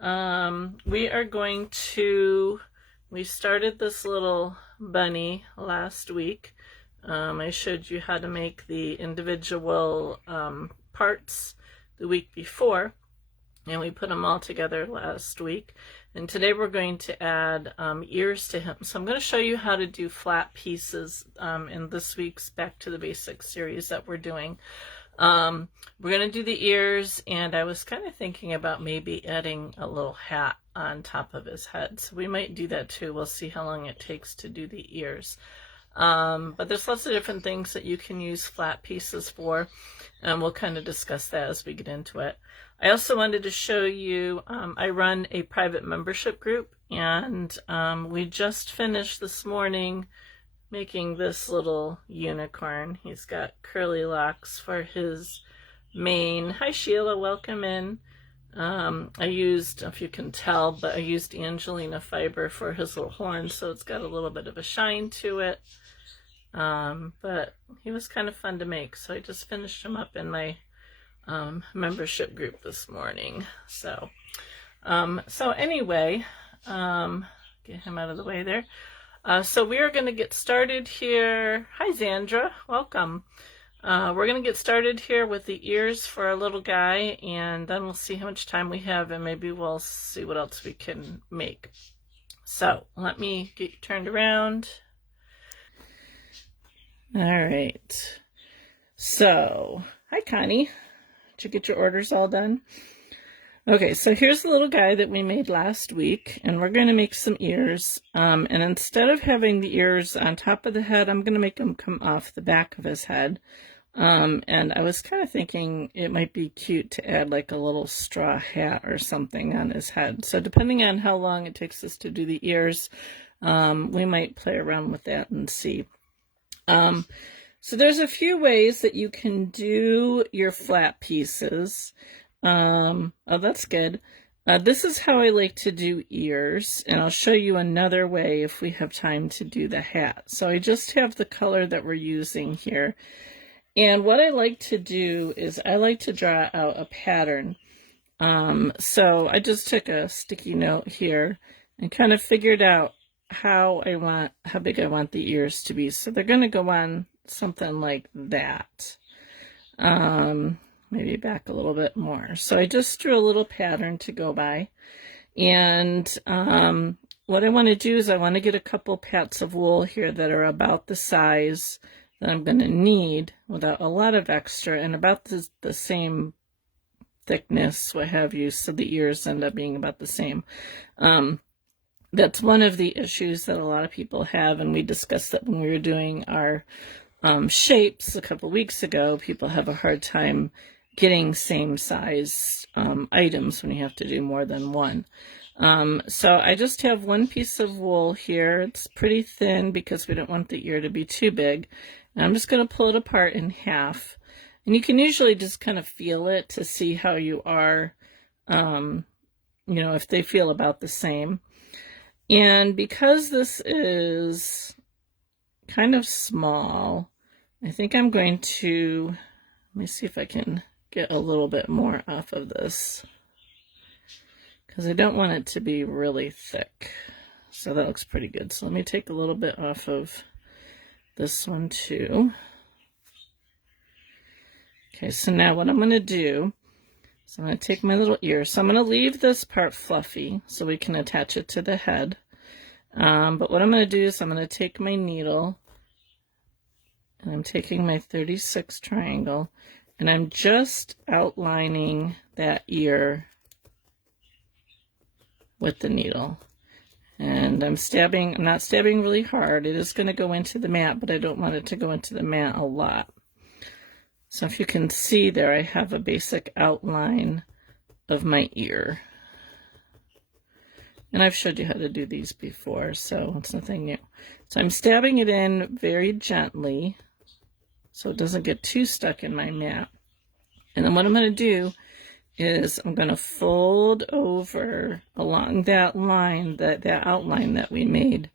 We are going to, we started this little bunny last week. I showed you how to make the individual parts the week before, and we put them all together last week. And today we're going to add ears to him. So I'm going to show you how to do flat pieces in this week's Back to the Basics series that we're doing. We're going to do the ears, and I was kind of thinking about maybe adding a little hat on top of his head. So we might do that too. We'll see how long it takes to do the ears. But there's lots of different things that you can use flat pieces for, and we'll kind of discuss that as we get into it. I also wanted to show you, I run a private membership group, and we just finished this morning making this little unicorn. He's got curly locks for his mane. Hi Sheila, welcome in. I used, if you can tell, but I used Angelina fiber for his little horn, so it's got a little bit of a shine to it. But he was kind of fun to make, so I just finished him up in my membership group this morning. So anyway, get him out of the way there. So we are going to get started here. Hi Zandra, welcome. We're going to get started here with the ears for our little guy, and then we'll see how much time we have, and maybe we'll see what else we can make. So let me get you turned around. All right. So, hi Connie. Did you get your orders all done? Okay, so here's the little guy that we made last week, and we're going to make some ears. And instead of having the ears on top of the head, I'm going to make them come off the back of his head. And I was kind of thinking it might be cute to add like a little straw hat or something on his head. So depending on how long it takes us to do the ears, we might play around with that and see. So there's a few ways that you can do your flat pieces. Oh, that's good. This is how I like to do ears, and I'll show you another way if we have time to do the hat. So I just have the color that we're using here. And what I like to do is I like to draw out a pattern. So I just took a sticky note here and kind of figured out how big I want the ears to be. So they're going to go on something like that. Maybe back a little bit more. So I just drew a little pattern to go by. And what I want to do is I want to get a couple pats of wool here that are about the size that I'm going to need without a lot of extra, and about the same thickness, what have you, so the ears end up being about the same. That's one of the issues that a lot of people have, and we discussed that when we were doing our shapes a couple weeks ago. People have a hard time getting same size items when you have to do more than one. So I just have one piece of wool here. It's pretty thin because we don't want the ear to be too big. And I'm just going to pull it apart in half. And you can usually just kind of feel it to see how you are, if they feel about the same. And because this is kind of small, I think I'm going to, let me see if I can get a little bit more off of this, because I don't want it to be really thick. So that looks pretty good. So let me take a little bit off of this one too. Okay, so now what I'm going to do is I'm going to take my little ear. So I'm going to leave this part fluffy so we can attach it to the head. But what I'm going to do is I'm going to take my needle, and I'm taking my 36 triangle, and I'm just outlining that ear with the needle. And I'm not stabbing really hard. It is going to go into the mat, but I don't want it to go into the mat a lot. So if you can see there, I have a basic outline of my ear. And I've showed you how to do these before, so it's nothing new. So I'm stabbing it in very gently so it doesn't get too stuck in my mat. And then what I'm going to do is I'm going to fold over along that line, that outline that we made.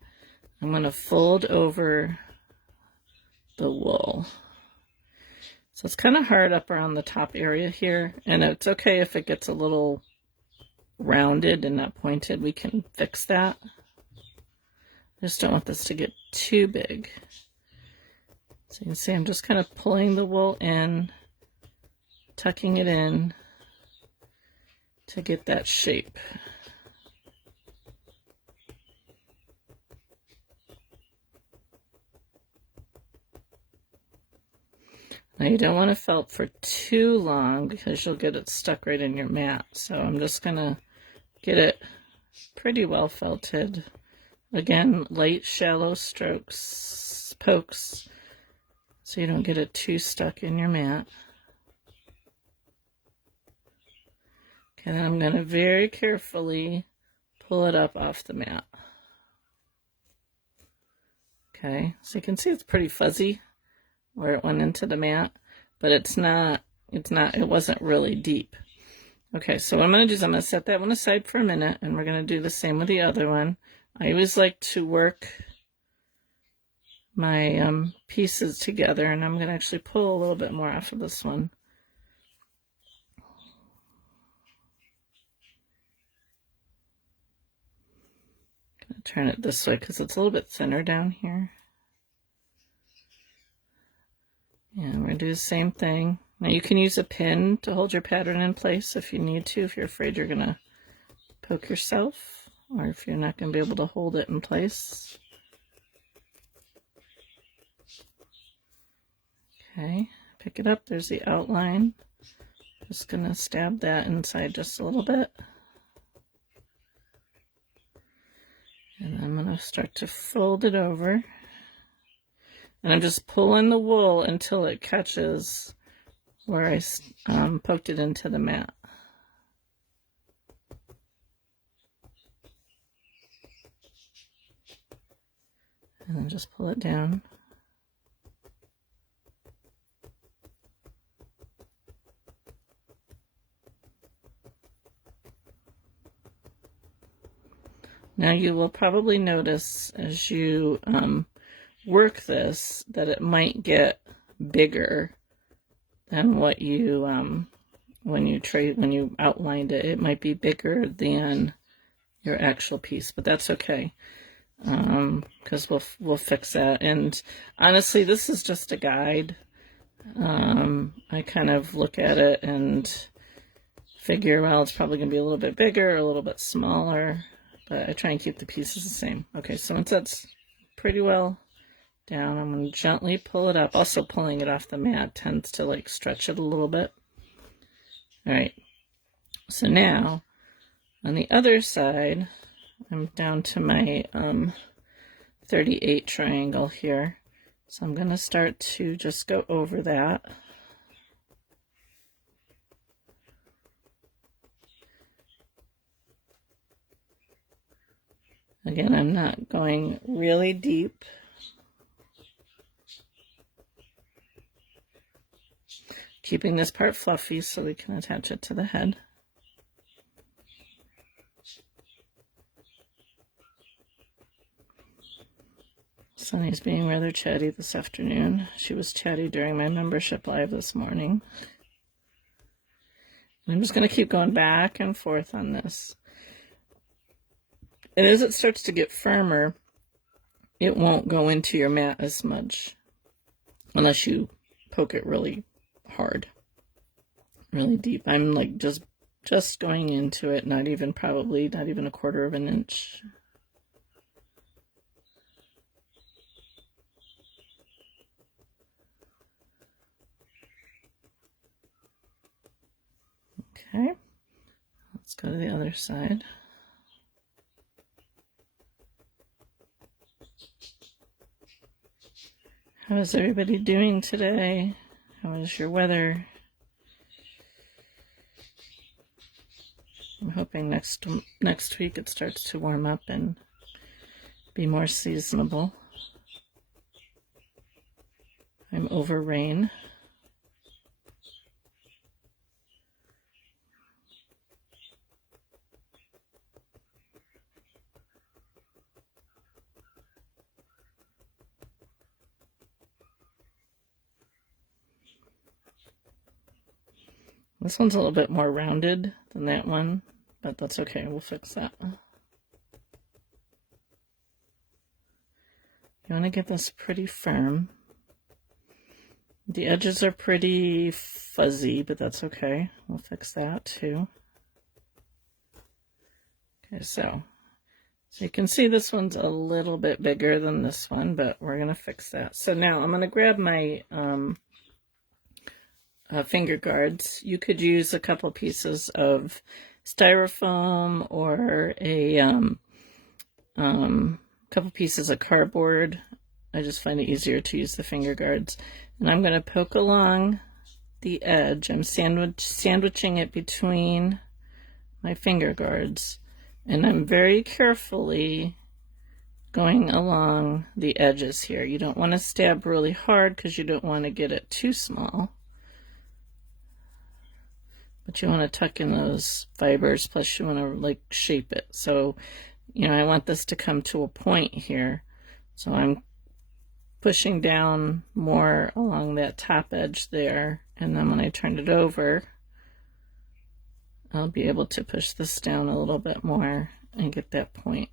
I'm going to fold over the wool. So it's kind of hard up around the top area here, and it's okay if it gets a little rounded and not pointed, we can fix that. I just don't want this to get too big. So you can see I'm just kind of pulling the wool in, tucking it in to get that shape. Now you don't want to felt for too long because you'll get it stuck right in your mat. So I'm just going to get it pretty well felted. Again, light, shallow strokes, pokes, so you don't get it too stuck in your mat. Okay, then I'm going to very carefully pull it up off the mat. Okay, so you can see it's pretty fuzzy where it went into the mat, but it wasn't really deep. Okay, so what I'm going to do is I'm going to set that one aside for a minute, and we're going to do the same with the other one. I always like to work my pieces together, and I'm going to actually pull a little bit more off of this one. I'm going to turn it this way because it's a little bit thinner down here. And we're going to do the same thing. Now you can use a pin to hold your pattern in place if you need to, if you're afraid you're going to poke yourself, or if you're not going to be able to hold it in place. Okay, pick it up. There's the outline. Just going to stab that inside just a little bit. And I'm going to start to fold it over. And I'm just pulling the wool until it catches where I poked it into the mat. And then just pull it down. Now you will probably notice as you work this that it might get bigger than what you when you outlined it. It might be bigger than your actual piece, but that's okay, because we'll fix that. And honestly, this is just a guide. I kind of look at it and figure, well, it's probably going to be a little bit bigger or a little bit smaller, but I try and keep the pieces the same. Okay, so once that's pretty well down, I'm going to gently pull it up. Also, pulling it off the mat tends to like stretch it a little bit. All right, so now on the other side, I'm down to my 38 triangle here. So I'm going to start to just go over that. Again, I'm not going really deep. Keeping this part fluffy so we can attach it to the head. Sunny's being rather chatty this afternoon. She was chatty during my membership live this morning. I'm just going to keep going back and forth on this. And as it starts to get firmer, it won't go into your mat as much unless you poke it really hard, really deep. I'm like just going into it, not even a quarter of an inch. Okay, let's go to the other side. How is everybody doing today? How is your weather? I'm hoping next week it starts to warm up and be more seasonable. I'm over rain. This one's a little bit more rounded than that one, but that's okay. We'll fix that. You want to get this pretty firm. The edges are pretty fuzzy, but that's okay. We'll fix that too. Okay, so you can see this one's a little bit bigger than this one, but we're going to fix that. So now I'm going to grab my finger guards. You could use a couple pieces of styrofoam or a couple pieces of cardboard. I just find it easier to use the finger guards. And I'm going to poke along the edge. I'm sandwiching it between my finger guards. And I'm very carefully going along the edges here. You don't want to stab really hard because you don't want to get it too small. But you want to tuck in those fibers, plus you want to like shape it. So, you know, I want this to come to a point here. So I'm pushing down more along that top edge there. And then when I turn it over, I'll be able to push this down a little bit more and get that point.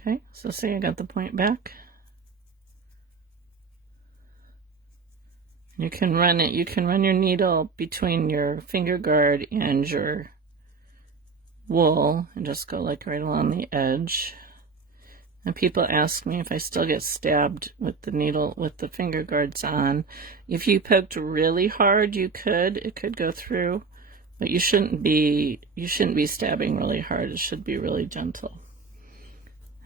Okay, so see, I got the point back. You can run it, you can run your needle between your finger guard and your wool and just go like right along the edge. And people ask me if I still get stabbed with the needle with the finger guards on. If you poked really hard, it could go through, but you shouldn't be stabbing really hard. It should be really gentle.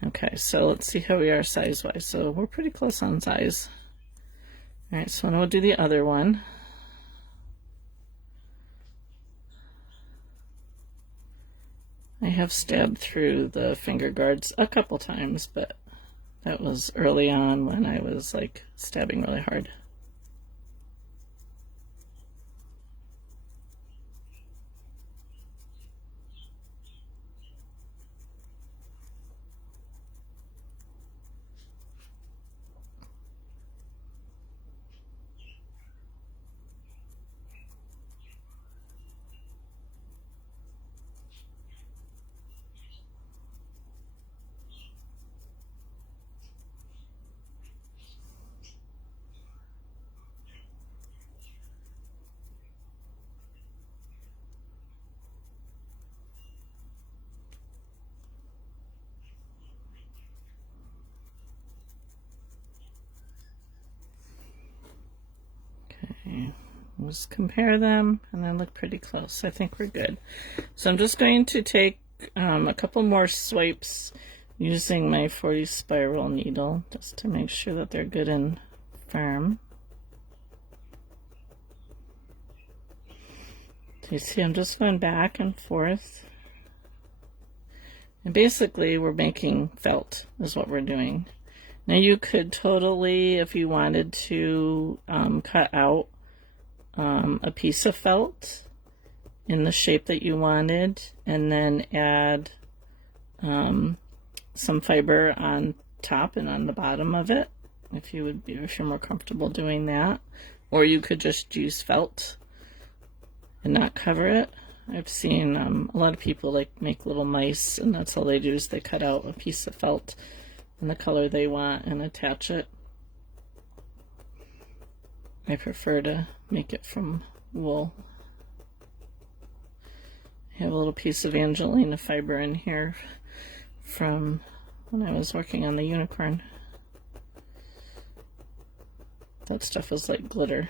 Okay, so let's see how we are size-wise. So we're pretty close on size. All right, so now we'll do the other one. I have stabbed through the finger guards a couple times, but that was early on when I was like stabbing really hard. Okay, let's compare them and then look pretty close. I think we're good. So I'm just going to take a couple more swipes using my 40 spiral needle just to make sure that they're good and firm. So you see I'm just going back and forth. And basically we're making felt is what we're doing. Now you could totally, if you wanted to, cut out a piece of felt in the shape that you wanted and then add some fiber on top and on the bottom of it if you're more comfortable doing that. Or you could just use felt and not cover it. I've seen a lot of people like make little mice, and that's all they do is they cut out a piece of felt in the color they want and attach it. I prefer to make it from wool. I have a little piece of Angelina fiber in here from when I was working on the unicorn. That stuff was like glitter.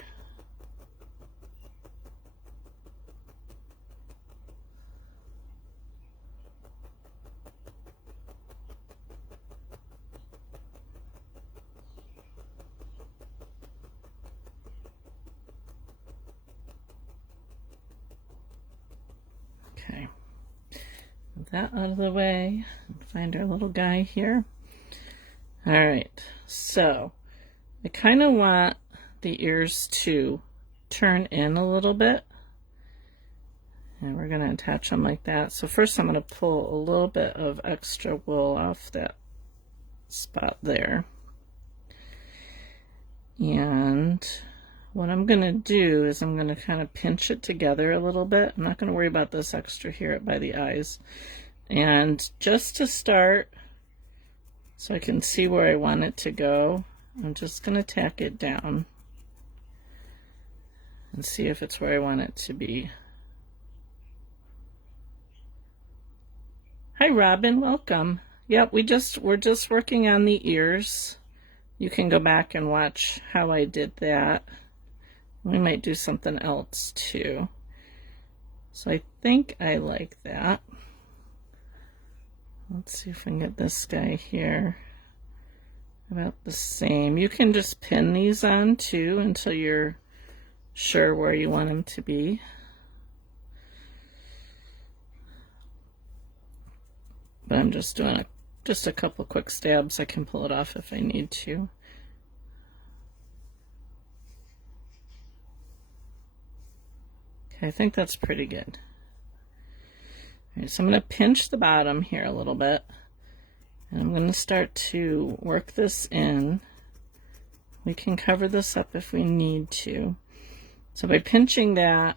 Okay, with that out of the way, find our little guy here. All right, so I kind of want the ears to turn in a little bit. And we're going to attach them like that. So first I'm going to pull a little bit of extra wool off that spot there. And what I'm going to do is I'm going to kind of pinch it together a little bit. I'm not going to worry about this extra here by the eyes. And just to start, so I can see where I want it to go, I'm just going to tack it down and see if it's where I want it to be. Hi Robin, welcome. Yep, we're just working on the ears. You can go back and watch how I did that. We might do something else too. So I think I like that. Let's see if we can get this guy here about the same. You can just pin these on too until you're sure where you want them to be. But I'm just doing just a couple quick stabs. I can pull it off if I need to. Okay, I think that's pretty good. All right, so I'm going to pinch the bottom here a little bit. And I'm going to start to work this in. We can cover this up if we need to. So by pinching that,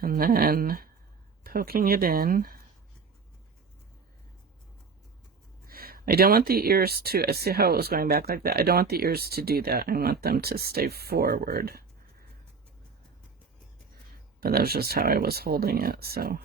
and then poking it in, I don't want the ears to, I see how it was going back like that. I don't want the ears to do that. I want them to stay forward. But that was just how I was holding it, so.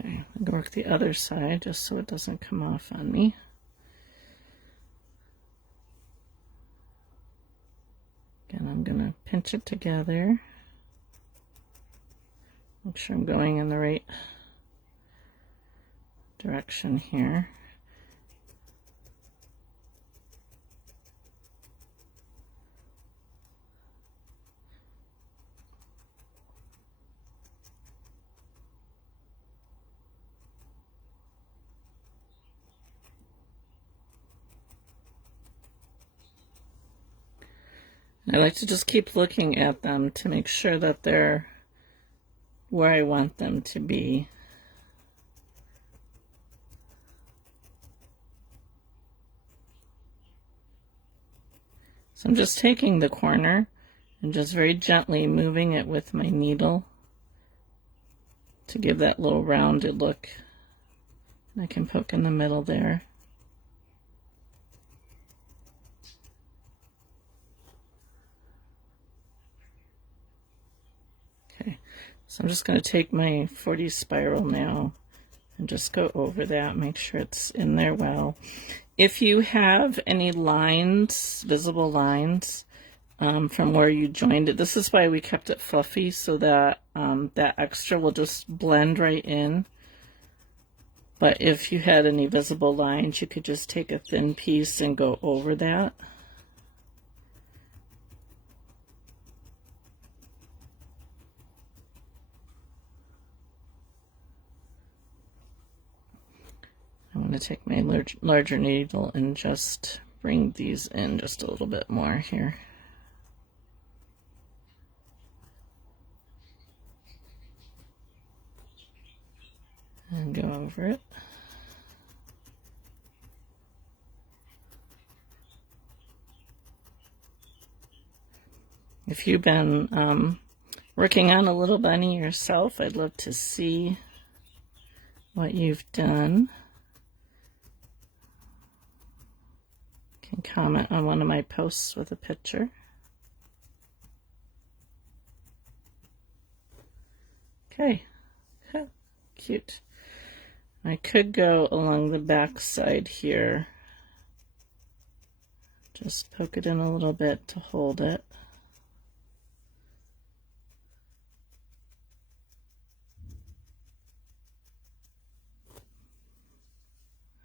Okay, I'm gonna work the other side just so it doesn't come off on me. Again, I'm gonna pinch it together. Make sure I'm going in the right direction here. I like to just keep looking at them to make sure that they're where I want them to be. So I'm just taking the corner and just very gently moving it with my needle to give that little rounded look. And I can poke in the middle there. Okay, so I'm just going to take my 40 spiral now and just go over that, make sure it's in there well. If you have any lines, visible lines, from where you joined it, this is why we kept it fluffy, so that that extra will just blend right in. But if you had any visible lines, you could just take a thin piece and go over that. I want to take my larger needle and just bring these in just a little bit more here. And go over it. If you've been working on a little bunny yourself, I'd love to see what you've done. You can comment on one of my posts with a picture. Okay, cute. I could go along the back side here. Just poke it in a little bit to hold it.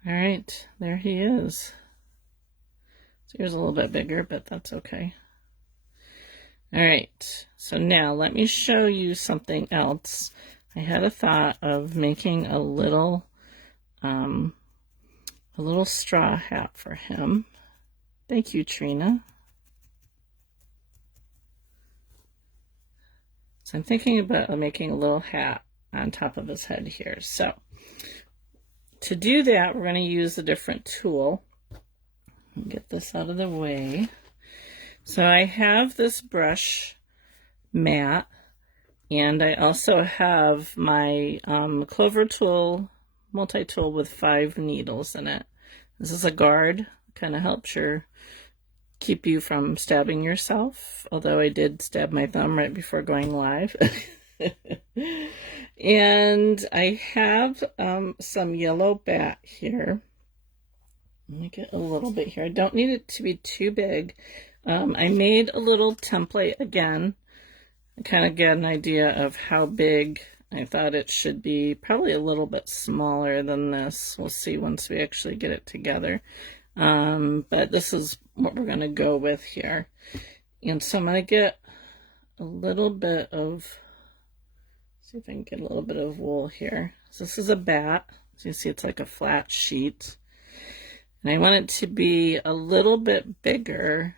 All right, there he is. So here's a little bit bigger, but that's okay. All right, so now let me show you something else. I had a thought of making a little straw hat for him. Thank you, Trina. So I'm thinking about making a little hat on top of his head here. So to do that, we're going to use a different tool. Get this out of the way. So I have this brush mat, and I also have my clover tool, multi-tool with 5 needles in it. This is a guard, kind of helps keep you from stabbing yourself, although I did stab my thumb right before going live. And I have some yellow bat here. Let me get a little bit here. I don't need it to be too big. I made a little template again. I kind of get an idea of how big I thought it should be. Probably a little bit smaller than this. We'll see once we actually get it together. But this is what we're going to go with here. And so I'm going to get a little bit of, see if I can get a little bit of wool here. So this is a bat. So you see it's like a flat sheet. And I want it to be a little bit bigger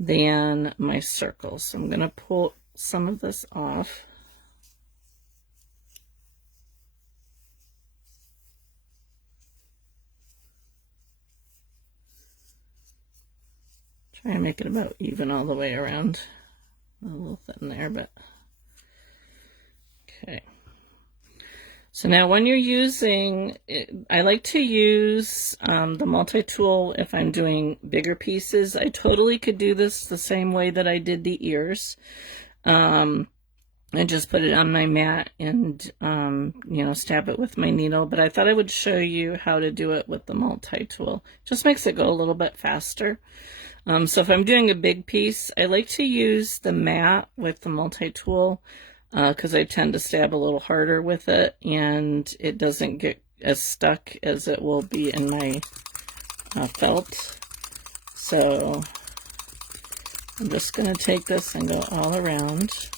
than my circle. So I'm going to pull some of this off. Try and make it about even all the way around. A little thin there, but okay. So now when you're using, I like to use the multi-tool if I'm doing bigger pieces. I totally could do this the same way that I did the ears. I just put it on my mat and, you know, stab it with my needle. But I thought I would show you how to do it with the multi-tool. Just makes it go a little bit faster. So if I'm doing a big piece, I like to use the mat with the multi-tool because I tend to stab a little harder with it and it doesn't get as stuck as it will be in my felt. So I'm just going to take this and go all around.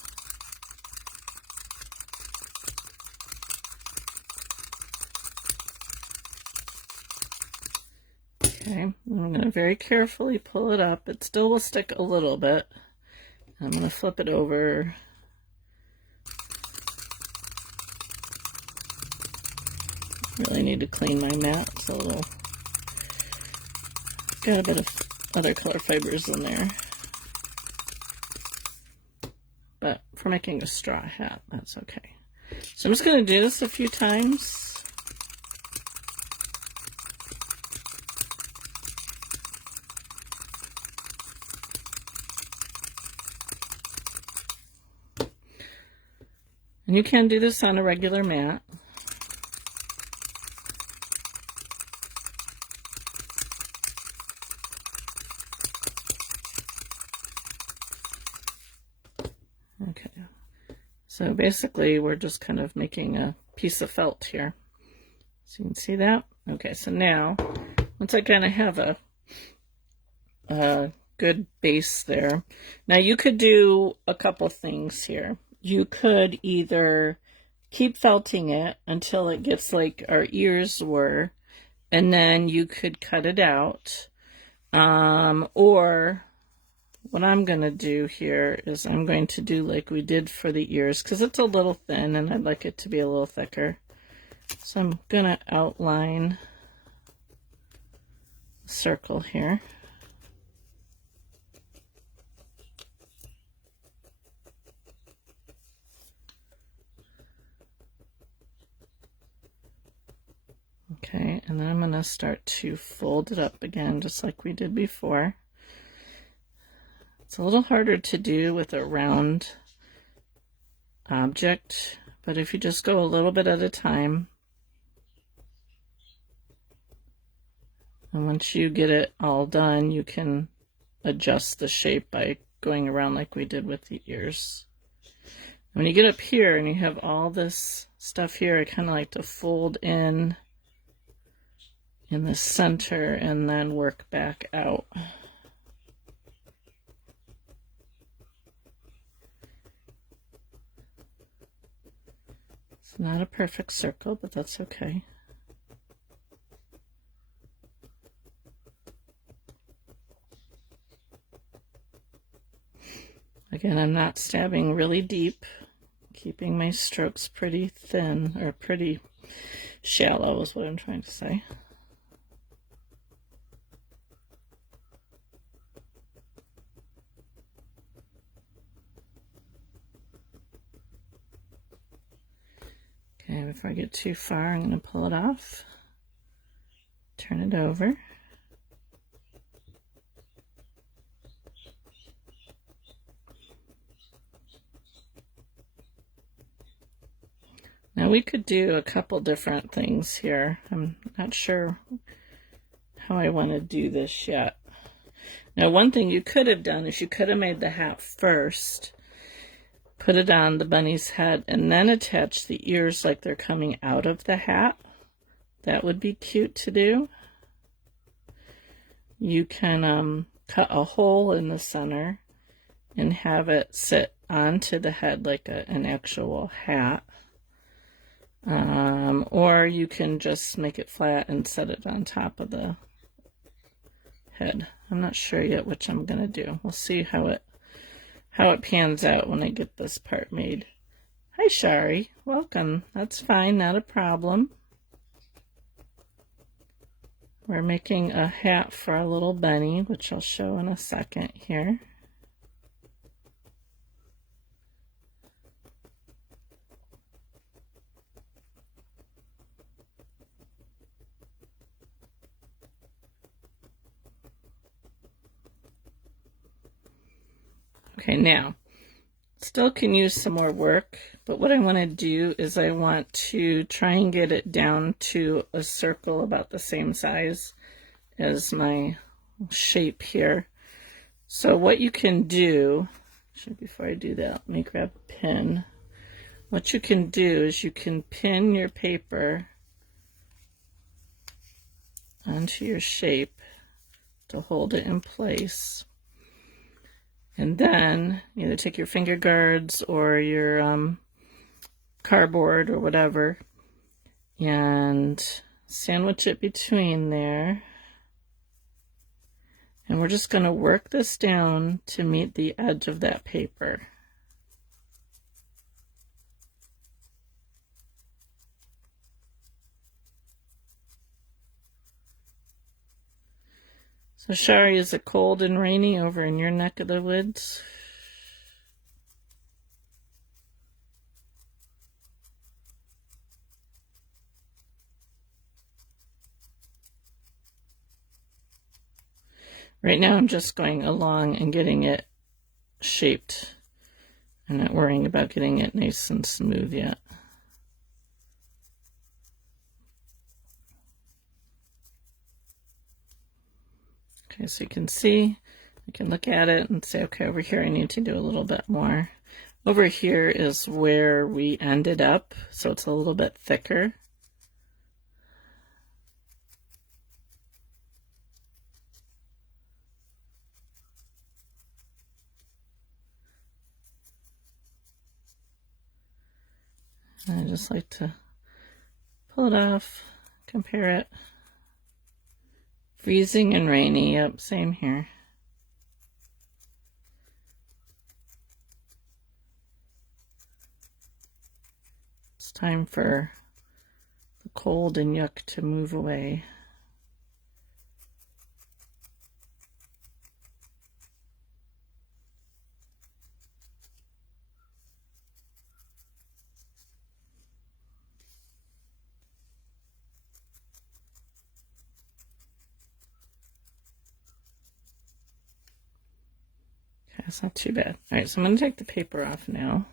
Okay, I'm going to very carefully pull it up. It still will stick a little bit. I'm going to flip it over. Really need to clean my mat. It's a little, got a bit of other color fibers in there. But for making a straw hat, that's okay. So I'm just going to do this a few times. And you can do this on a regular mat. Okay, so basically we're just kind of making a piece of felt here. So you can see that. Okay, so now, once I kind of have a good base there, now you could do a couple things here. You could either keep felting it until it gets like our ears were, and then you could cut it out. Or what I'm going to do here is I'm going to do like we did for the ears, because it's a little thin and I'd like it to be a little thicker. So I'm going to outline a circle here. Okay, and then I'm going to start to fold it up again, just like we did before. It's a little harder to do with a round object, but if you just go a little bit at a time, and once you get it all done, you can adjust the shape by going around like we did with the ears. When you get up here and you have all this stuff here, I kind of like to fold in the center and then work back out. It's not a perfect circle, but that's okay. Again, I'm not stabbing really deep, keeping my strokes pretty thin, or pretty shallow is what I'm trying to say. Okay, before I get too far, I'm going to pull it off, turn it over. Now we could do a couple different things here. I'm not sure how I want to do this yet. Now one thing you could have done is you could have made the hat first, put it on the bunny's head, and then attach the ears like they're coming out of the hat. That would be cute to do. You can cut a hole in the center and have it sit onto the head like an actual hat. Or you can just make it flat and set it on top of the head. I'm not sure yet which I'm gonna do. We'll see how it pans out when I get this part made. Hi Shari, welcome. That's fine, not a problem. We're making a hat for our little bunny, which I'll show in a second here. Okay, now, still can use some more work, but what I want to do is I want to try and get it down to a circle about the same size as my shape here. So what you can do, actually before I do that, let me grab a pin. What you can do is you can pin your paper onto your shape to hold it in place. And then either take your finger guards or your cardboard or whatever and sandwich it between there. And we're just going to work this down to meet the edge of that paper. So Shari, is it cold and rainy over in your neck of the woods? Right now I'm just going along and getting it shaped. I'm not worrying about getting it nice and smooth yet. Okay, so you can see, I can look at it and say, okay, over here I need to do a little bit more. Over here is where we ended up, so it's a little bit thicker. And I just like to pull it off, compare it. Freezing and rainy, yep, same here. It's time for the cold and yuck to move away. Okay, that's not too bad. All right, so I'm going to take the paper off now.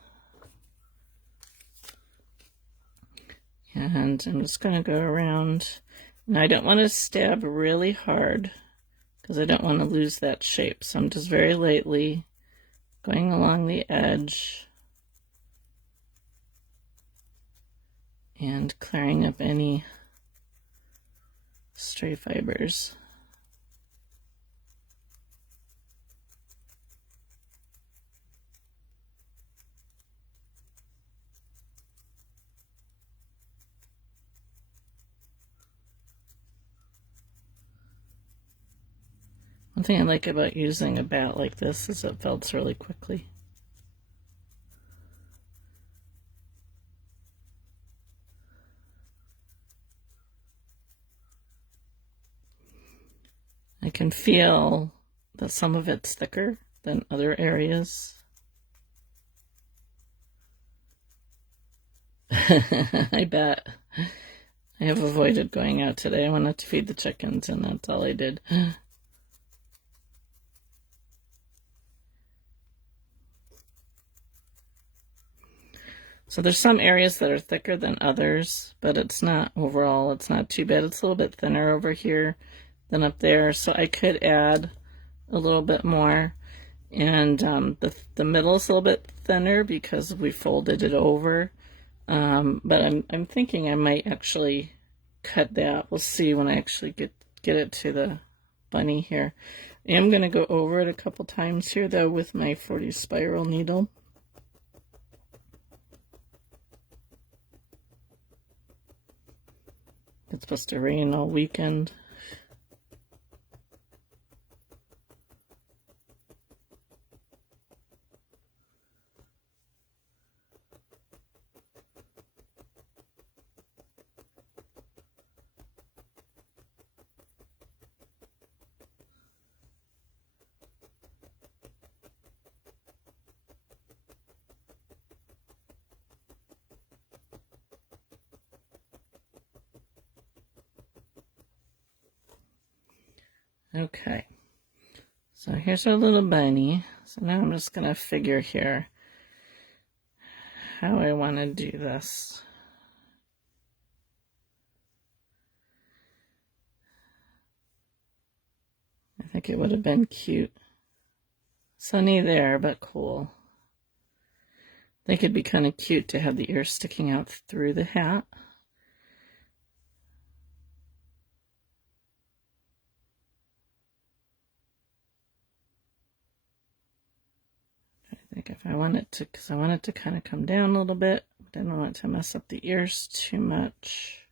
And I'm just going to go around. Now I don't want to stab really hard because I don't want to lose that shape. So I'm just very lightly going along the edge and clearing up any stray fibers. One thing I like about using a bat like this is it felts really quickly. I can feel that some of it's thicker than other areas. I bet. I have avoided going out today. I wanted to feed the chickens, and that's all I did. So there's some areas that are thicker than others, but it's not overall, it's not too bad. It's a little bit thinner over here than up there, so I could add a little bit more. And the middle is a little bit thinner because we folded it over. But I'm thinking I might actually cut that. We'll see when I actually get it to the bunny here. I am going to go over it a couple times here though with my 40 spiral needle. It's supposed to rain all weekend. Okay, so here's our little bunny. So now I'm just going to figure here how I want to do this. I think it would have been cute. Sunny there, but cool. I think it'd be kind of cute to have the ears sticking out through the hat. I think if I want it to, because I want it to kind of come down a little bit. I don't want it to mess up the ears too much.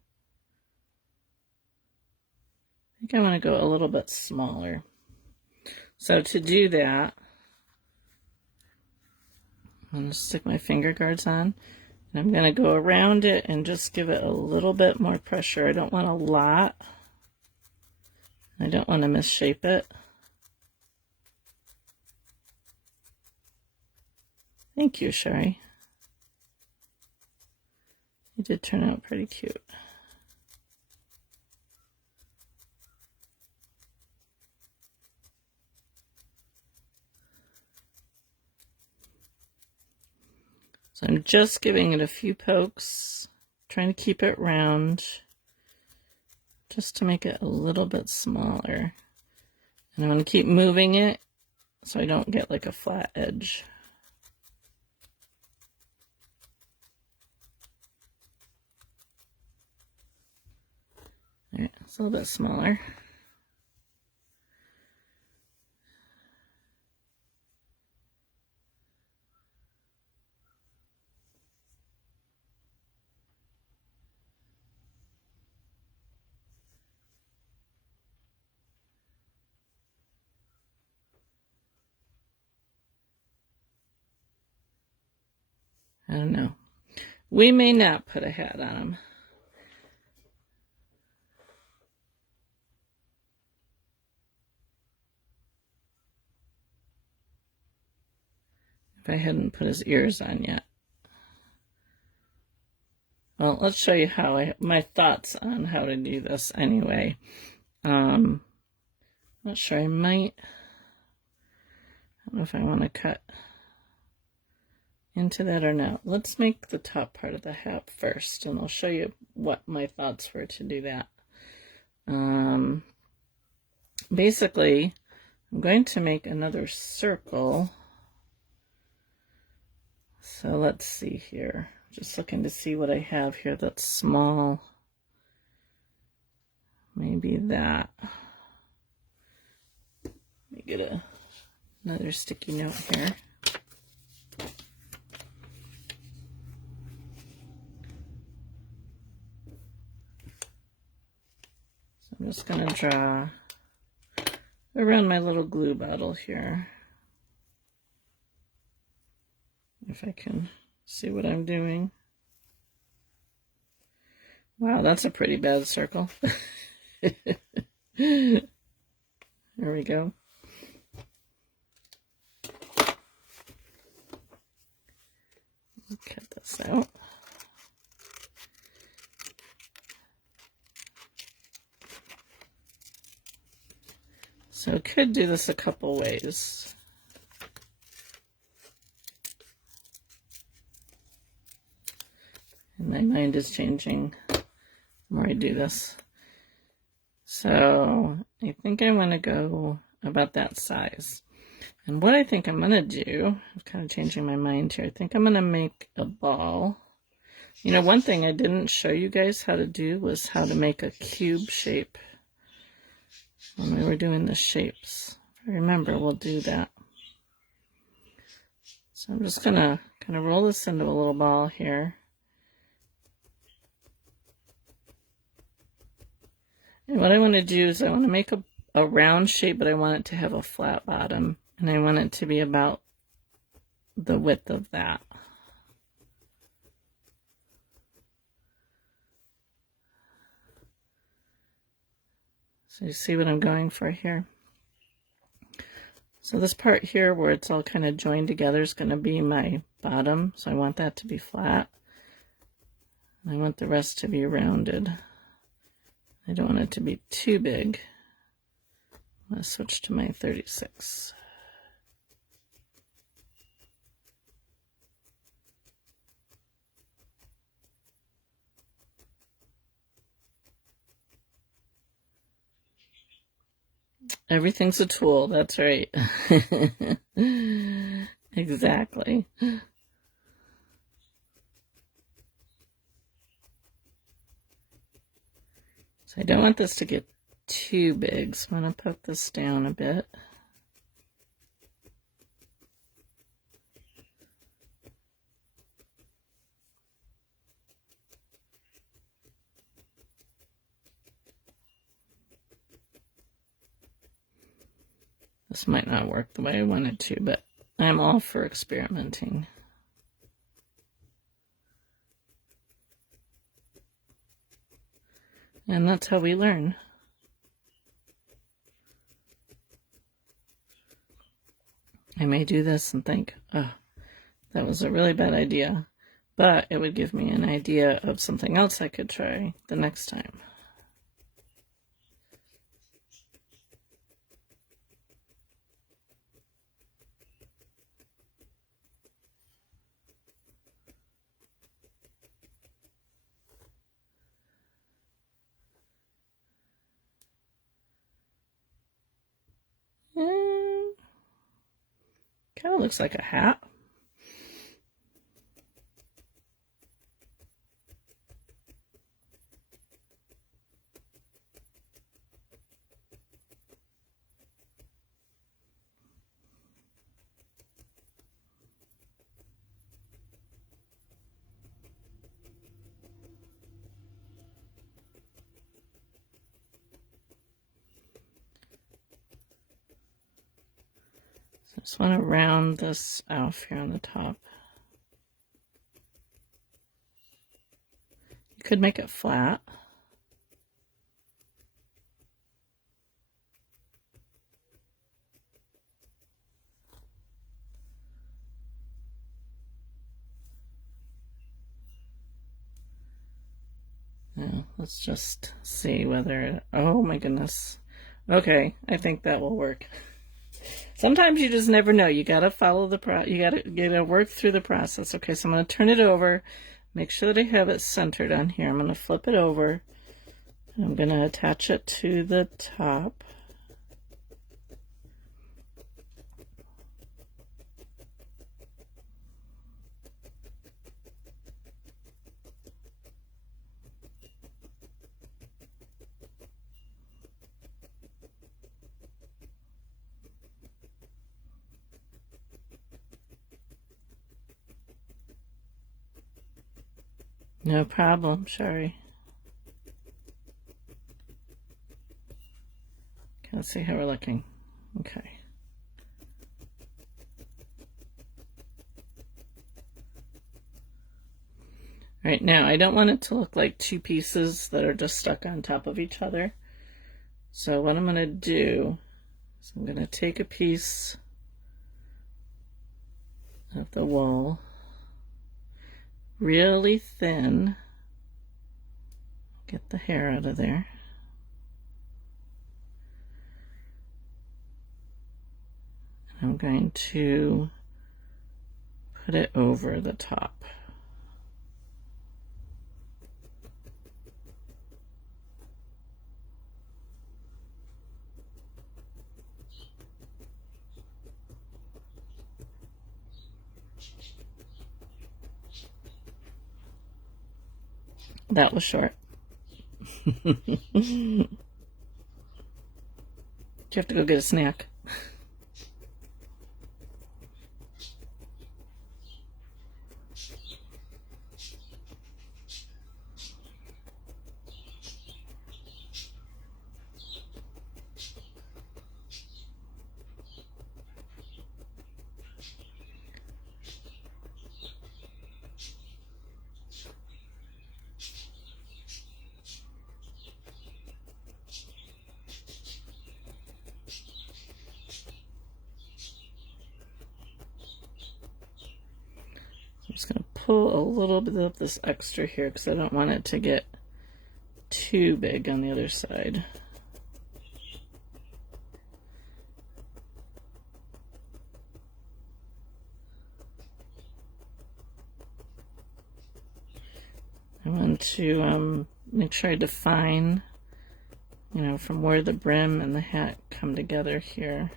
I think I want to go a little bit smaller. So to do that, I'm going to stick my finger guards on. And I'm going to go around it and just give it a little bit more pressure. I don't want a lot. I don't want to misshape it. Thank you, Sherry. You did turn out pretty cute. So I'm just giving it a few pokes, trying to keep it round, just to make it a little bit smaller. And I'm going to keep moving it so I don't get like a flat edge. All right, it's a little bit smaller. I don't know. We may not put a hat on him. If I hadn't put his ears on yet. Well, let's show you how my thoughts on how to do this anyway. Not sure, I might, I don't know if I want to cut into that or not. Let's make the top part of the hat first, and I'll show you what my thoughts were to do that. Basically, I'm going to make another circle. So let's see here. Just looking to see what I have here that's small. Maybe that. Let me get another sticky note here. So I'm just going to draw around my little glue bottle here. If I can see what I'm doing. Wow, that's a pretty bad circle. There we go. Cut this out. So I could do this a couple ways. And my mind is changing the more I do this. So I think I want to go about that size. And what I think I'm going to do, I'm kind of changing my mind here. I think I'm going to make a ball. You know, one thing I didn't show you guys how to do was how to make a cube shape when we were doing the shapes. If I remember, we'll do that. So I'm just going to kind of roll this into a little ball here. And what I want to do is I want to make a round shape, but I want it to have a flat bottom. And I want it to be about the width of that. So you see what I'm going for here? So this part here where it's all kind of joined together is going to be my bottom. So I want that to be flat. And I want the rest to be rounded. I don't want it to be too big. I'm going to switch to my 36. Everything's a tool, that's right. Exactly. So I don't want this to get too big, so I'm going to put this down a bit. This might not work the way I want it to, but I'm all for experimenting. And that's how we learn. I may do this and think, oh, that was a really bad idea, but it would give me an idea of something else I could try the next time. Kind of looks like a hat. So I just want to round this off here on the top. You could make it flat. Now, let's just see whether, oh my goodness. Okay, I think that will work. Sometimes you just never know. You gotta follow the you gotta work through the process. Okay, so I'm gonna turn it over, make sure that I have it centered on here. I'm gonna flip it over. I'm gonna attach it to the top. No problem, sorry. Okay, let's see how we're looking. Okay. All right, now I don't want it to look like two pieces that are just stuck on top of each other. So what I'm going to do is I'm going to take a piece of the wool, really thin, get the hair out of there. And I'm going to put it over the top. That was short. Do you have to go get a snack? I'm just going to pull a little bit of this extra here because I don't want it to get too big on the other side. I want to make sure I define, from where the brim and the hat come together here.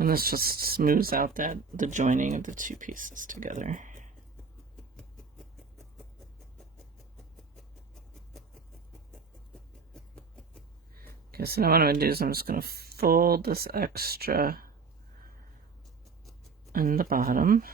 And this just smooths out the joining of the two pieces together. Okay, so now what I'm going to do is I'm just going to fold this extra in the bottom.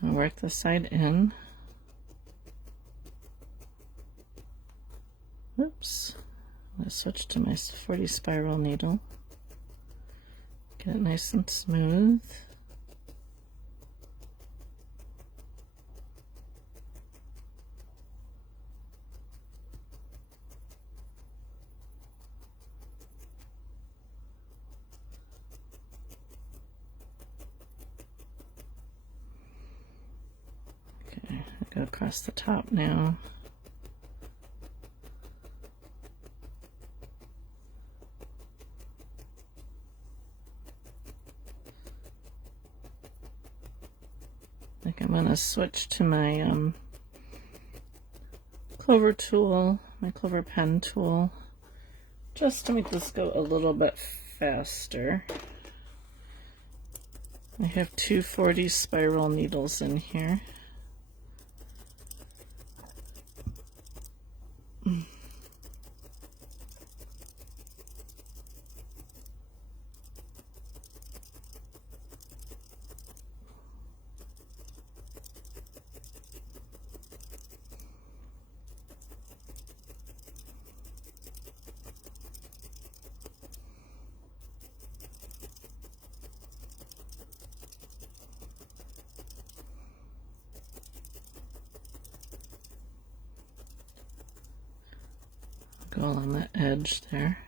I'll work the side in. Oops. I'm going to switch to my 40 spiral needle. Get it nice and smooth. Okay, I go across the top now. I think I'm going to switch to my clover tool, my clover pen tool, just to make this go a little bit faster. I have 240 spiral needles in here. Go along that edge there.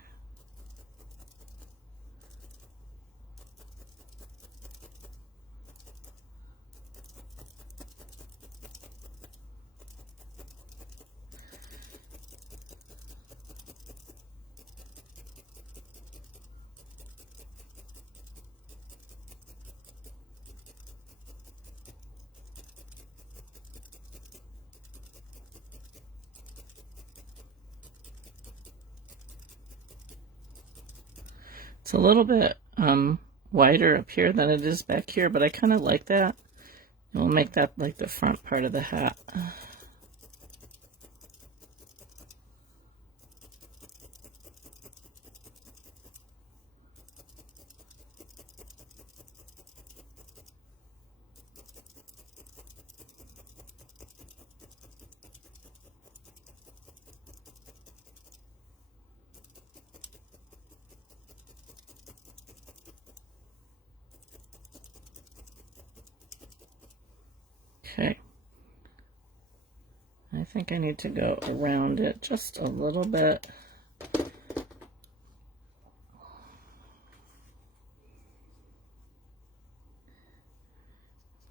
It's a little bit wider up here than it is back here, but I kind of like that. And we'll make that like the front part of the hat. Okay. I think I need to go around it just a little bit.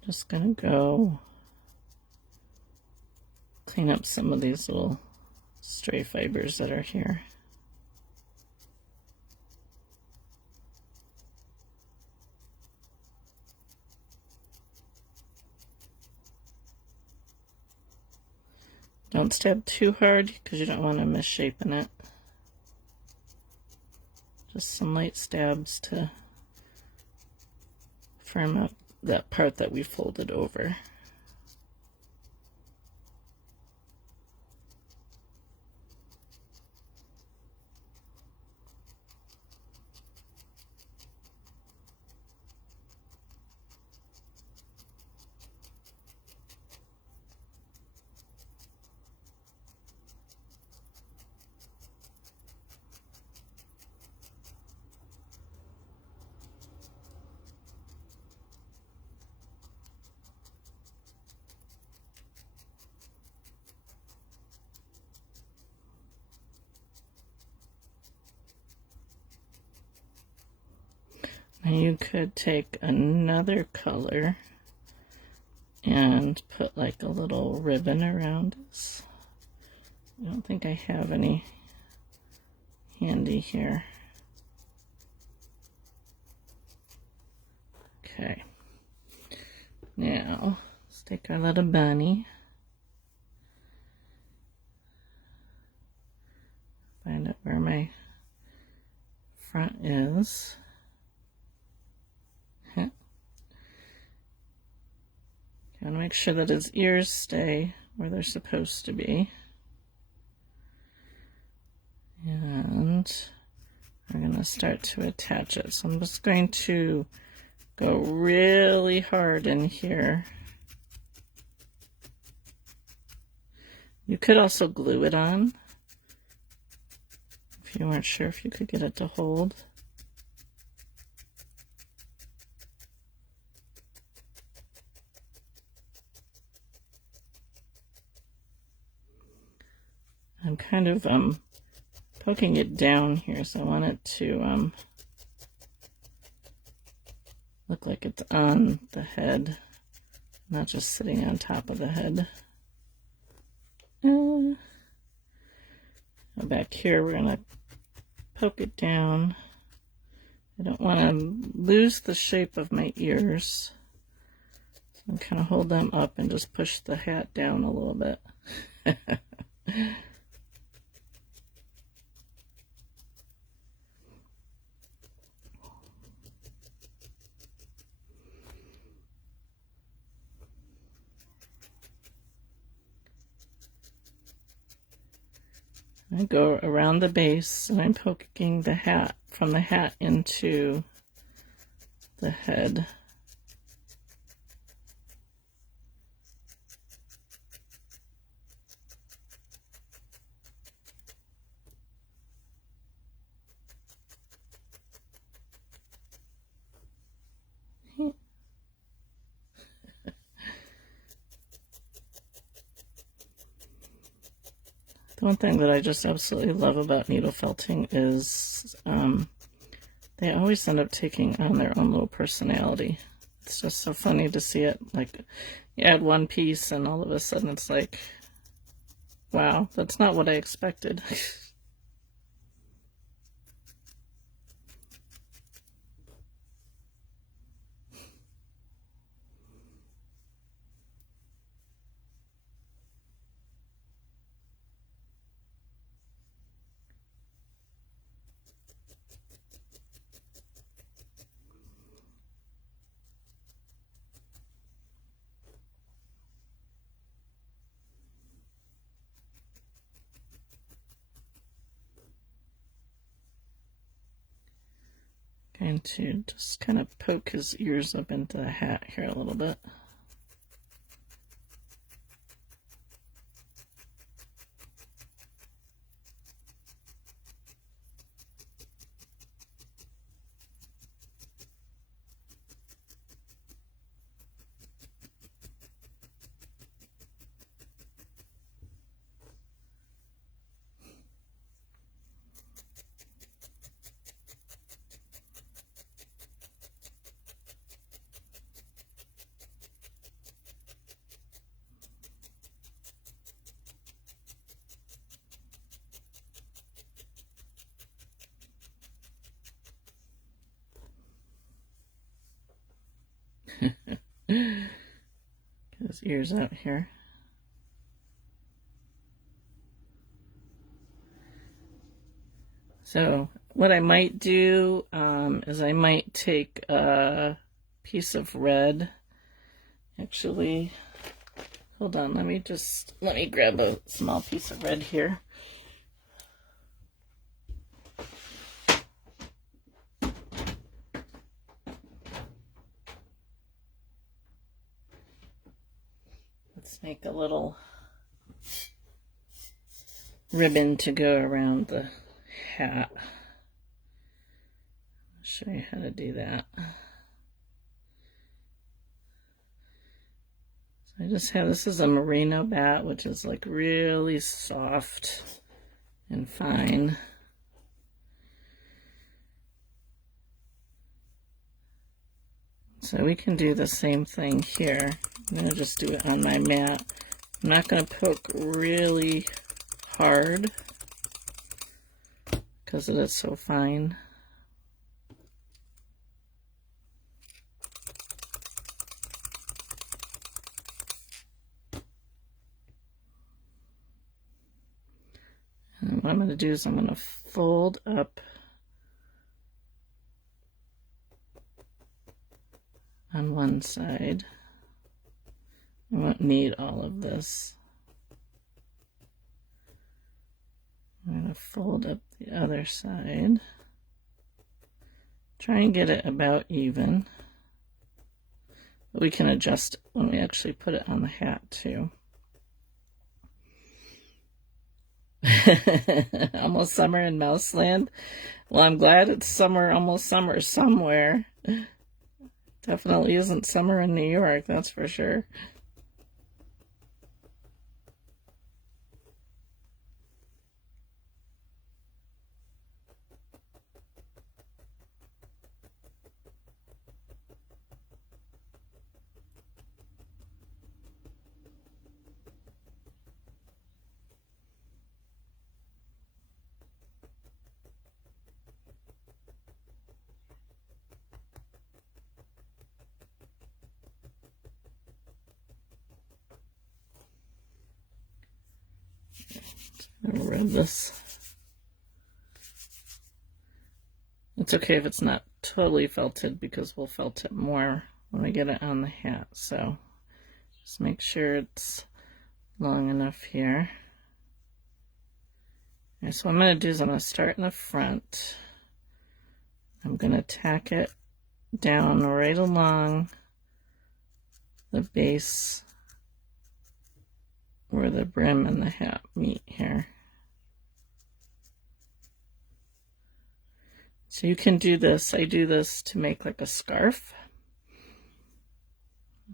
Just gonna go clean up some of these little stray fibers that are here. Don't stab too hard because you don't want to misshapen it. Just some light stabs to firm up that part that we folded over. Now you could take another color and put like a little ribbon around this. I don't think I have any handy here. Okay. Now, let's take our little bunny. Find out where my front is. I want to make sure that his ears stay where they're supposed to be. And we're going to start to attach it. So I'm just going to go really hard in here. You could also glue it on if you weren't sure if you could get it to hold. I'm kind of poking it down here, so I want it to look like it's on the head, not just sitting on top of the head. Back here, we're going to poke it down. I don't want to lose the shape of my ears, so I'm kind of hold them up and just push the hat down a little bit. I go around the base and I'm poking the hat from the hat into the head. The one thing that I just absolutely love about needle felting is they always end up taking on their own little personality. It's just so funny to see it. Like, you add one piece and all of a sudden it's like, wow, that's not what I expected. going to just kind of poke his ears up into the hat here a little bit. Get his ears out here. So what I might do is I might take a piece of red. Actually, hold on, let me grab a small piece of red here. Let's make a little ribbon to go around the hat. I'll show you how to do that. So I just have, this is a merino bat, which is like really soft and fine. So we can do the same thing here. I'm going to just do it on my mat. I'm not going to poke really hard because it is so fine. And what I'm going to do is I'm going to fold up on one side. I won't need all of this. I'm going to fold up the other side. Try and get it about even. But we can adjust when we actually put it on the hat too. Almost summer in Mouseland. Well, I'm glad it's summer, almost summer somewhere. Definitely isn't summer in New York, that's for sure. I'll rub this. It's okay if it's not totally felted because we'll felt it more when we get it on the hat. So just make sure it's long enough here. Okay, so what I'm going to do is I'm going to start in the front. I'm going to tack it down right along the base where the brim and the hat meet here. So you can do this. I do this to make like a scarf.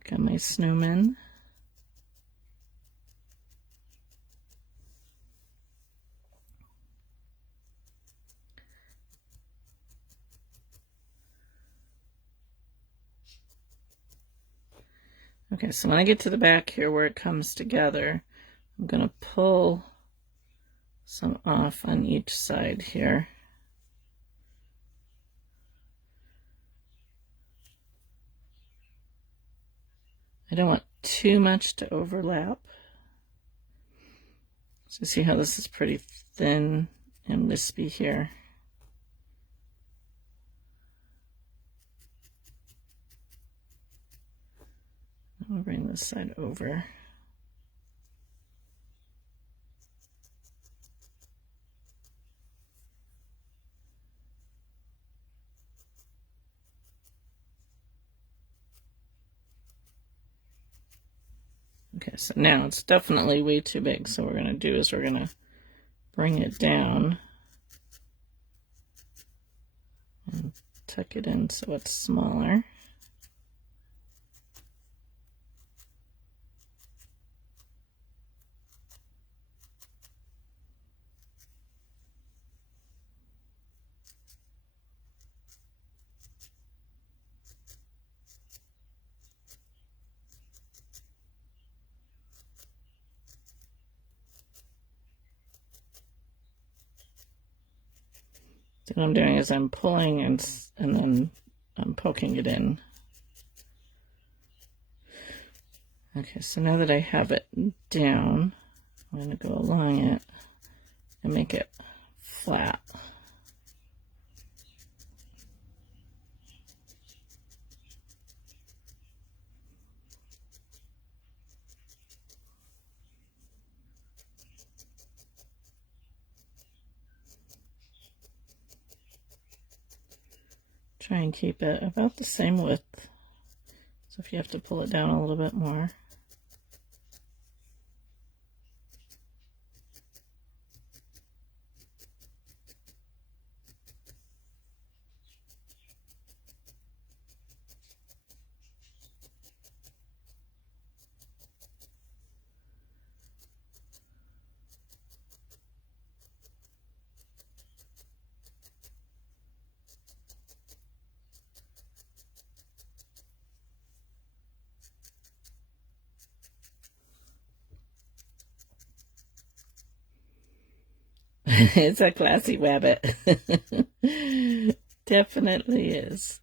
Got my snowman. Okay, so when I get to the back here where it comes together, I'm going to pull some off on each side here. I don't want too much to overlap. So see how this is pretty thin and wispy here. I'll bring this side over. Okay, so now it's definitely way too big. So what we're going to do is we're going to bring it down and tuck it in so it's smaller. So what I'm doing is I'm pulling and then I'm poking it in. Okay, so now that I have it down, I'm going to go along it and make it flat. Try and keep it about the same width. So if you have to pull it down a little bit more. It's a classy rabbit. Definitely is.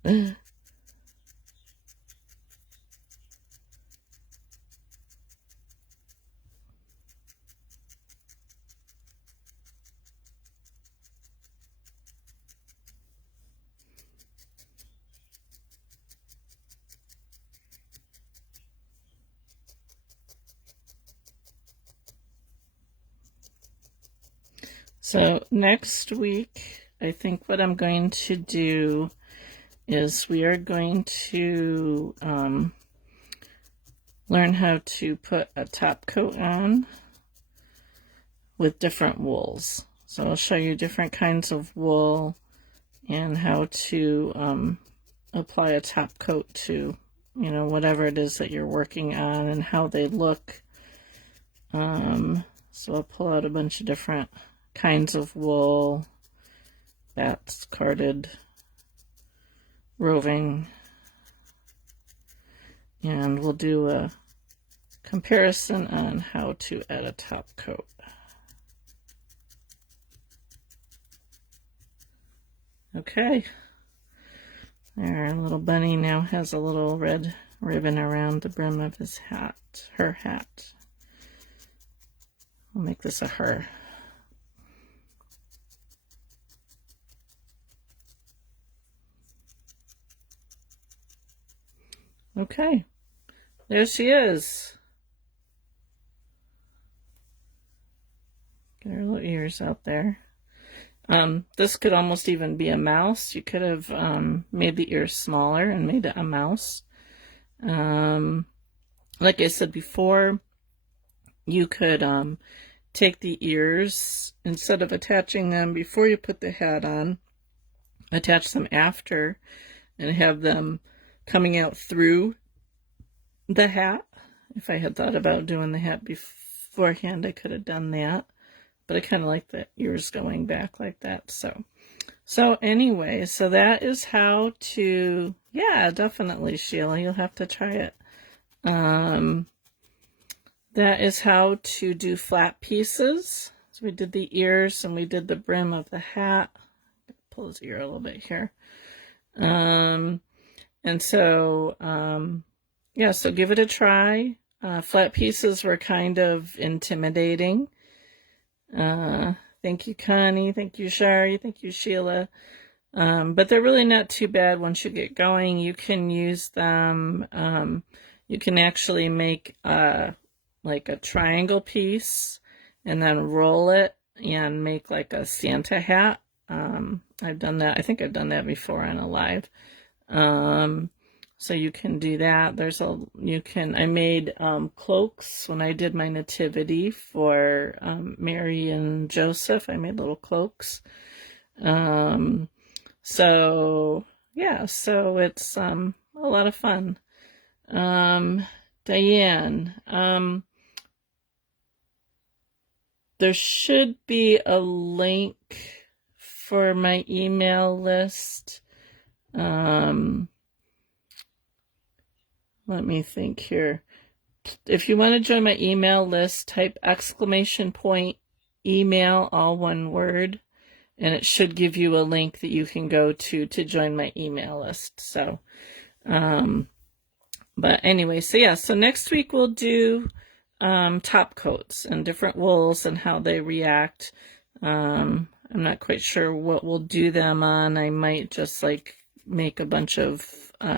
So next week, I think what I'm going to do is we are going to learn how to put a top coat on with different wools. So I'll show you different kinds of wool and how to apply a top coat to, you know, whatever it is that you're working on and how they look. So I'll pull out a bunch of different kinds of wool, bats, carded, roving, and we'll do a comparison on how to add a top coat. Okay, our little bunny now has a little red ribbon around the brim of his hat, her hat. I'll make this a her. Okay, there she is. Get her little ears out there. This could almost even be a mouse. You could have made the ears smaller and made it a mouse. Like I said before, you could take the ears, instead of attaching them before you put the hat on, attach them after and have them coming out through the hat. If I had thought about doing the hat beforehand, I could have done that. But I kind of like the ears going back like that. So anyway, so that is how to, yeah, definitely, Sheila, you'll have to try it. That is how to do flat pieces. So we did the ears and we did the brim of the hat. Pull his ear a little bit here. And so, yeah, so give it a try. Flat pieces were kind of intimidating. Thank you, Connie. Thank you, Shari. Thank you, Sheila. But they're really not too bad once you get going. You can use them. You can actually make like a triangle piece and then roll it and make like a Santa hat. I've done that. I think I've done that before on a live. So you can do that. I made cloaks when I did my nativity for Mary and Joseph. I made little cloaks. So yeah, so it's a lot of fun. Diane, there should be a link for my email list. Let me think here. If you want to join my email list, type !email, all one word, and it should give you a link that you can go to join my email list. So, but anyway, so yeah, so next week we'll do top coats and different wools and how they react. I'm not quite sure what we'll do them on. I might just like make a bunch of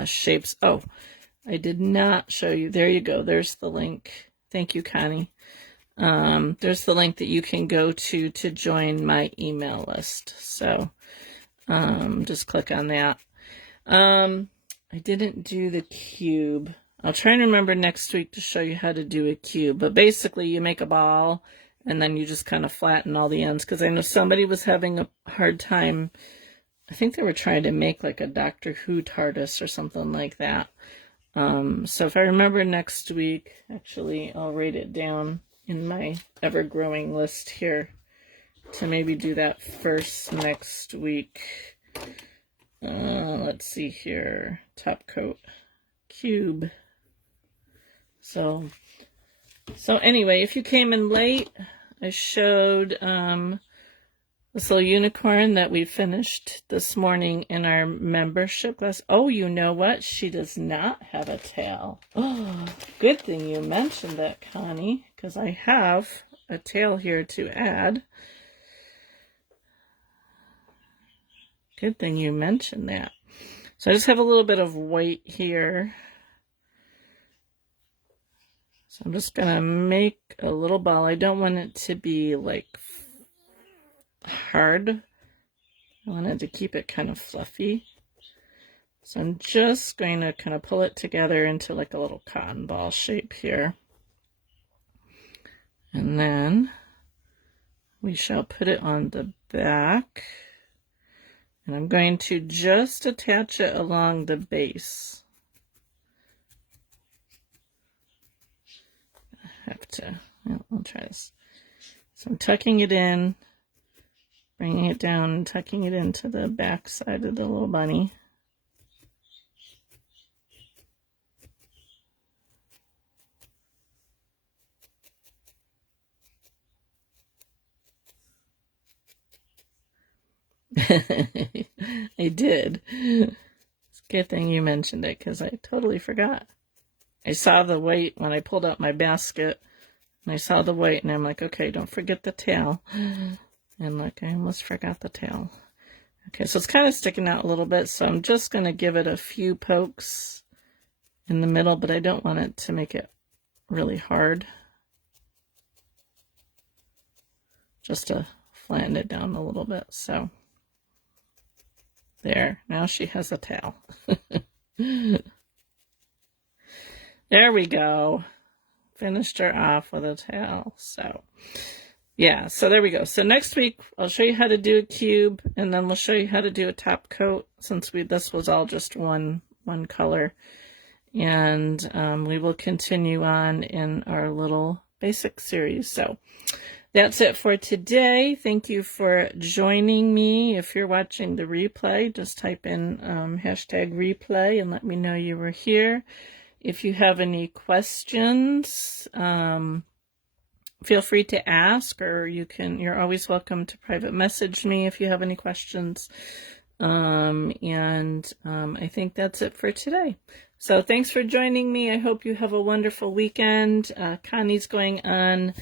shapes. Oh, I did not show you. There you go. There's the link. Thank you, Connie. There's the link that you can go to join my email list. So just click on that. I didn't do the cube. I'll try and remember next week to show you how to do a cube. But basically, you make a ball, and then you just kind of flatten all the ends. Because I know somebody was having a hard time. I think they were trying to make like a Doctor Who TARDIS or something like that. So if I remember next week, actually, I'll write it down in my ever-growing list here to maybe do that first next week. Let's see here. Top coat. Cube. So anyway, if you came in late, I showed this little unicorn that we finished this morning in our membership class. Oh, you know what? She does not have a tail. Oh, good thing you mentioned that, Connie, because I have a tail here to add. Good thing you mentioned that. So I just have a little bit of white here. So I'm just going to make a little ball. I don't want it to be like hard. I wanted to keep it kind of fluffy. So I'm just going to kind of pull it together into like a little cotton ball shape here. And then we shall put it on the back. And I'm going to just attach it along the base. I have to, I'll try this. So I'm tucking it in. Bringing it down and tucking it into the back side of the little bunny. I did. It's a good thing you mentioned it because I totally forgot. I saw the white when I pulled out my basket. And I saw the white and I'm like, okay, don't forget the tail. And look, I almost forgot the tail. Okay, so it's kind of sticking out a little bit, so I'm just going to give it a few pokes in the middle, but I don't want it to make it really hard. Just to flatten it down a little bit, so. There, now she has a tail. There we go. Finished her off with a tail, so. Yeah, so there we go. So next week, I'll show you how to do a cube, and then we'll show you how to do a top coat, since this was all just one color. And we will continue on in our little basic series. So that's it for today. Thank you for joining me. If you're watching the replay, just type in hashtag replay and let me know you were here. If you have any questions, feel free to ask, or you're always welcome to private message me if you have any questions. I think that's it for today. So thanks for joining me. I hope you have a wonderful weekend. Connie's going on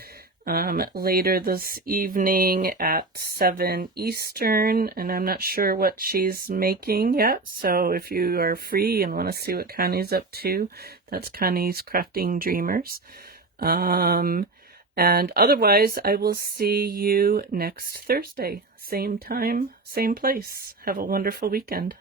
later this evening at 7 Eastern, and I'm not sure what she's making yet. So if you are free and want to see what Connie's up to, that's Connie's Crafting Dreamers. And otherwise, I will see you next Thursday. Same time, same place. Have a wonderful weekend.